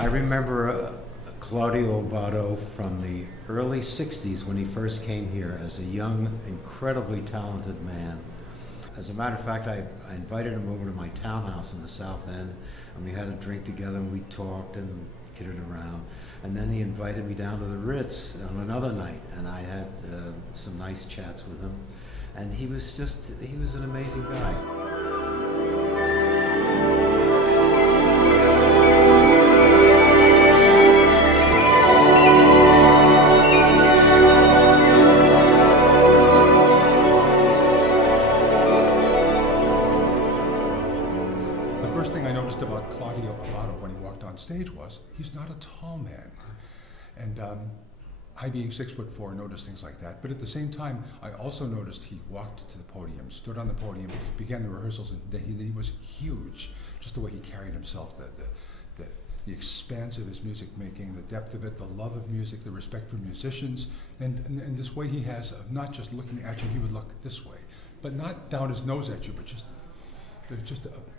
I remember Claudio Abbado from the early 60s when he first came here as a young, incredibly talented man. As a matter of fact, I invited him over to my townhouse in the South End, and we had a drink together, and we talked and kidded around. And then he invited me down to the Ritz on another night, and I had some nice chats with him. And he was an amazing guy. The first thing I noticed about Claudio Abbado when he walked on stage was he's not a tall man. And I, being 6'4", noticed things like that. But at the same time, I also noticed he walked to the podium, stood on the podium, began the rehearsals, and that he was huge. Just the way he carried himself, the expanse of his music making, the depth of it, the love of music, the respect for musicians, and this way he has of not just looking at you, he would look this way, but not down his nose at you, but just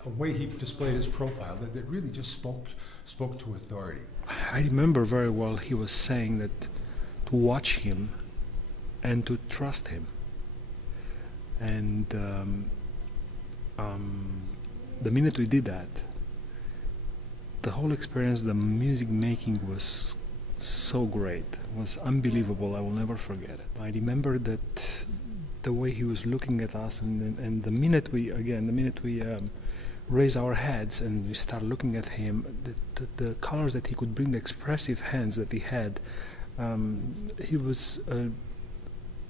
a way he displayed his profile that really just spoke to authority. I remember very well he was saying that to watch him and to trust him. And the minute we did that, the whole experience, the music making was so great, it was unbelievable. I will never forget it. I remember that the way he was looking at us, and the minute we raise our heads and we start looking at him, the colors that he could bring, the expressive hands that he had, he was an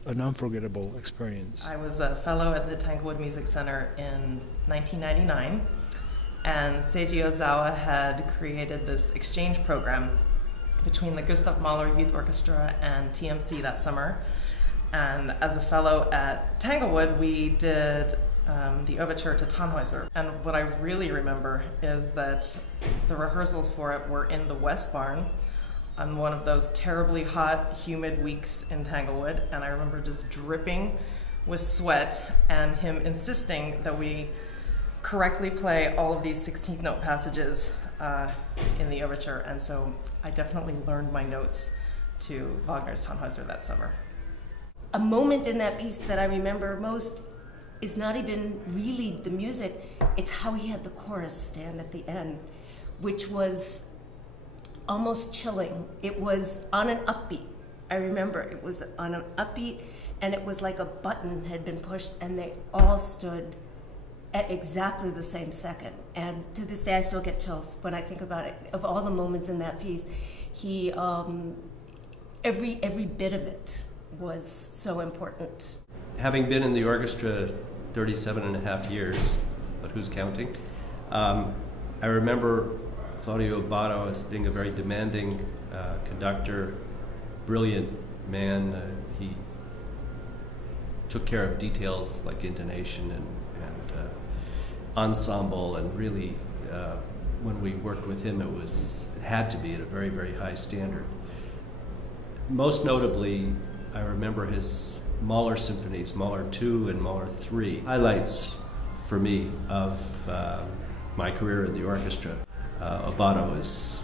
unforgettable experience. I was a fellow at the Tanglewood Music Center in 1999, and Seiji Ozawa had created this exchange program between the Gustav Mahler Youth Orchestra and TMC that summer. And as a fellow at Tanglewood, we did the overture to Tannhäuser. And what I really remember is that the rehearsals for it were in the West Barn on one of those terribly hot, humid weeks in Tanglewood. And I remember just dripping with sweat and him insisting that we correctly play all of these 16th note passages in the overture. And so I definitely learned my notes to Wagner's Tannhäuser that summer. A moment in that piece that I remember most is not even really the music, it's how he had the chorus stand at the end, which was almost chilling. It was on an upbeat. I remember it was on an upbeat, and it was like a button had been pushed, and they all stood at exactly the same second. And to this day, I still get chills when I think about it. Of all the moments in that piece, he, every bit of it was so important. Having been in the orchestra 37.5 years, but who's counting? I remember Claudio Abbado as being a very demanding conductor, brilliant man. He took care of details like intonation and ensemble, and really, when we worked with him, it had to be at a very, very high standard. Most notably, I remember his Mahler symphonies, Mahler 2 and Mahler 3. Highlights for me of my career in the orchestra. Abbado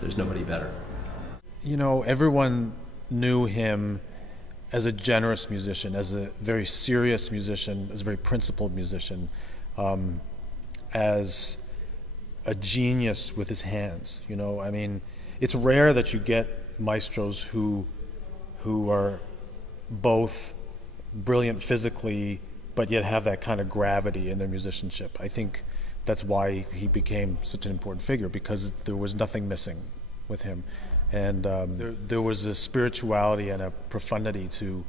there's nobody better. You know, everyone knew him as a generous musician, as a very serious musician, as a very principled musician, as a genius with his hands. You know, I mean, it's rare that you get maestros who are both brilliant physically, but yet have that kind of gravity in their musicianship. I think that's why he became such an important figure, because there was nothing missing with him. And there was a spirituality and a profundity to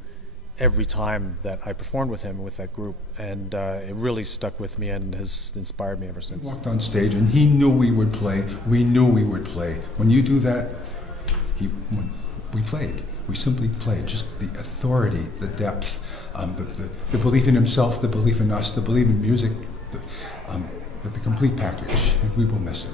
every time that I performed with him, with that group. And it really stuck with me and has inspired me ever since. He walked on stage and he knew we would play. We knew we would play. When you do that, we played. We simply played. Just the authority, the depth, the belief in himself, the belief in us, the belief in music, the complete package. And we will miss it.